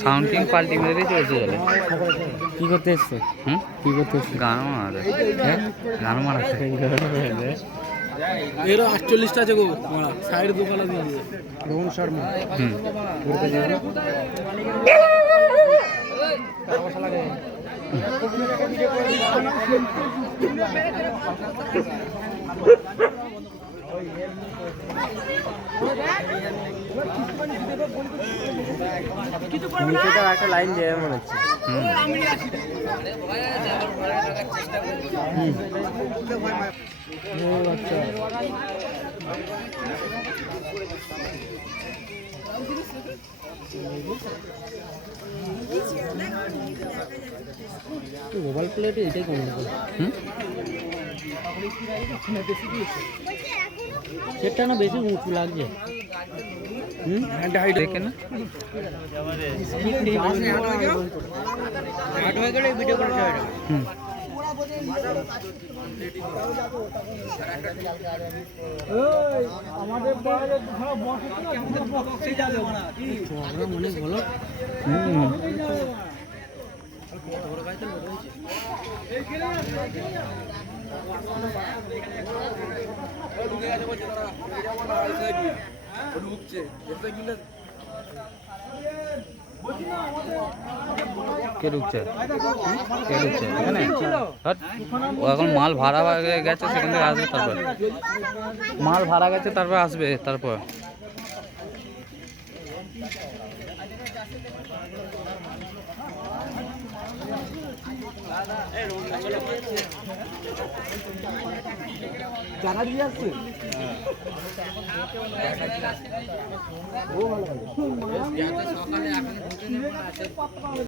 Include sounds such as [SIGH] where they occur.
Sound পাল্টি মেরে চলছে চলে কি করতে এসছে? হুম? কি করতে এসছে? গান মারাতে। হ্যাঁ? গান মারাতে। এরও আটচল্লিশটা আছে গো মারা। সাইড দোকানে দিয়ে রোহন শর্মা। হুম। ঘুরতে [LAUGHS] যাবে না একটা লাইন দেবে মনে হচ্ছে। মোবাইল প্লেটে এটাই কমে হুম? সেটটা না বেশি উঁচু লাগছে। হুম দেখে না হুম অনেক ভালো হুম? কে এখন? মাল ভাড়া গেছে, সেখান থেকে আসবে, তারপর। মাল ভাড়া গেছে, তারপর আসবে, তারপর। জানা দিয়ে আসছে? ও ভালো